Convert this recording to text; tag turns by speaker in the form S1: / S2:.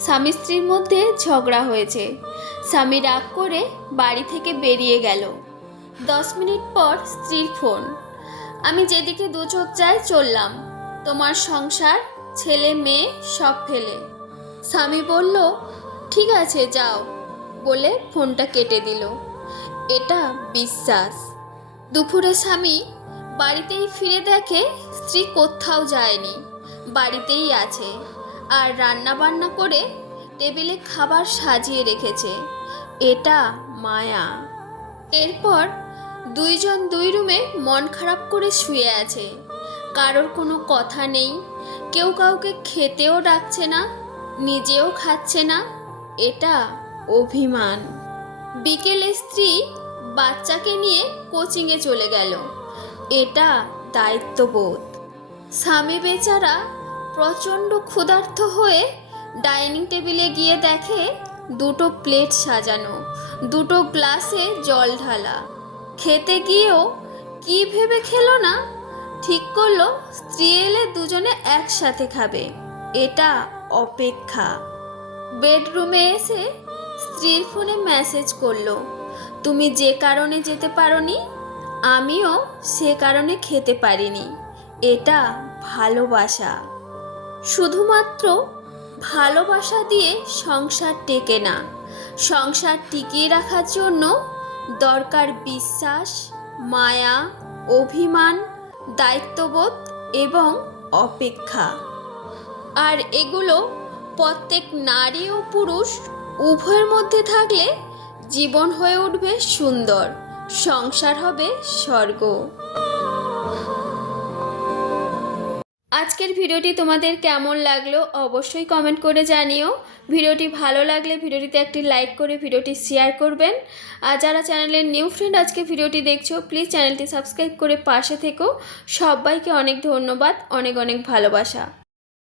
S1: স্বামী স্ত্রীর মধ্যে ঝগড়া হয়েছে। স্বামী রাগ করে বাড়ি থেকে বেরিয়ে গেল। দশ মিনিট পর স্ত্রীর ফোন। আমি যেদিকে দু চোখ যাই চললাম। তোমার সংসার, ছেলে, মেয়ে সব ফেলে। স্বামী বলল, ঠিক আছে, যাও। বলে ফোনটা কেটে দিল। এটা বিশ্বাস। দুপুরে স্বামী বাড়িতেই ফিরে দেখে স্ত্রী কোথাও যায়নি, বাড়িতেই আছে। আর রান্না বান্না করে টেবিলে খাবার সাজিয়ে রেখেছে। এটা মায়া। এরপর দুইজন দুই রুমে মন খারাপ করে শুয়ে আছে। কারোর কোনো কথা নেই, কেউ কাউকে খেতেও ডাকছে না, নিজেও খাচ্ছে না, এটা অভিমান। বিকেলে স্ত্রী বাচ্চাকে নিয়ে কোচিংয়ে চলে গেল। এটা দায়িত্ববোধ। স্বামী বেচারা প্রচণ্ড ক্ষুধার্ত হয়ে ডাইনিং টেবিলে গিয়ে দেখে দুটো প্লেট সাজানো, দুটো গ্লাসে জল ঢালা। খেতে গিয়েও কি ভেবে খেলো না? ঠিক করল, স্ত্রী এলে দুজনে একসাথে খাবে। এটা অপেক্ষা। বেডরুমে এসে স্ত্রীর ফোনে মেসেজ করল, তুমি যে কারণে যেতে পারোনি, আমিও সে কারণে খেতে পারিনি। এটা ভালোবাসা। শুধুমাত্র ভালোবাসা দিয়ে সংসার টেকে না। সংসার টিকিয়ে রাখার জন্য দরকার বিশ্বাস, মায়া, অভিমান, দায়িত্ববোধ এবং অপেক্ষা। আর এগুলো প্রত্যেক নারী ও পুরুষ উভয়ের মধ্যে থাকলে জীবন হয়ে উঠবে সুন্দর। সংসার হবে স্বর্গ। আজকের ভিডিওটি তোমাদের কেমন লাগল অবশ্যই কমেন্ট করে জানিও। ভিডিওটি ভালো লাগলে ভিডিওটিতে একটি লাইক করে ভিডিওটি শেয়ার করবেন। আর যারা চ্যানেলের নিউ ফ্রেন্ড আজকে ভিডিওটি দেখছ প্লিজ চ্যানেলটি সাবস্ক্রাইব করে পাশে থেকো। সবাইকে অনেক ধন্যবাদ, অনেক অনেক ভালোবাসা।